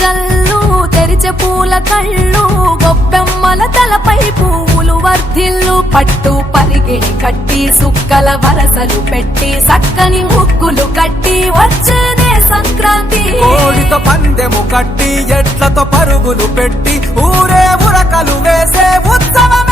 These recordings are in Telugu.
జల్లు తెరిచే పూల కళ్ళు గొప్పెమ్మల తలపై పువ్వులు వర్ధిల్లు పట్టు పరిగిడి కట్టి సుక్కల వరసలు పెట్టి సక్కని ముక్కులు కట్టి వచ్చేదే సంక్రాంతి. కోడితో పందెము కట్టి ఎట్లతో పరుగులు పెట్టి ఊరే ఉరకలు వేసే ఉత్సవమే.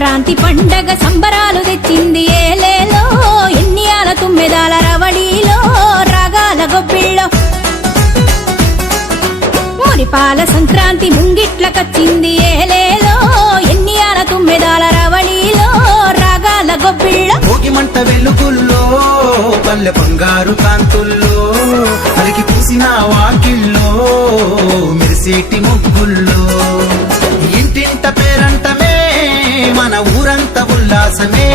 సంక్రాంతి పండగ సంబరాలు తెచ్చింది ఏలేలో ఎన్నియాల తుమ్మెదాల రవళీలో రాగాల గొప్పిళ్ళో మురిపాల సంక్రాంతి ముంగిట్లకొచ్చింది ఏలేలో ఎన్నియాల తుమ్మెదాల రవళీలో రాగాల గొప్పిళ్ళ భోగిమంట వెలుగుల్లో పల్లె బంగారు కాంతుల్లో అలికి పూసిన వాకిల్లో మెరిసేటి ముగ్గుల్లో. ఇంటింట పేరంటమే మన ఊరంత ఉల్లాసమే.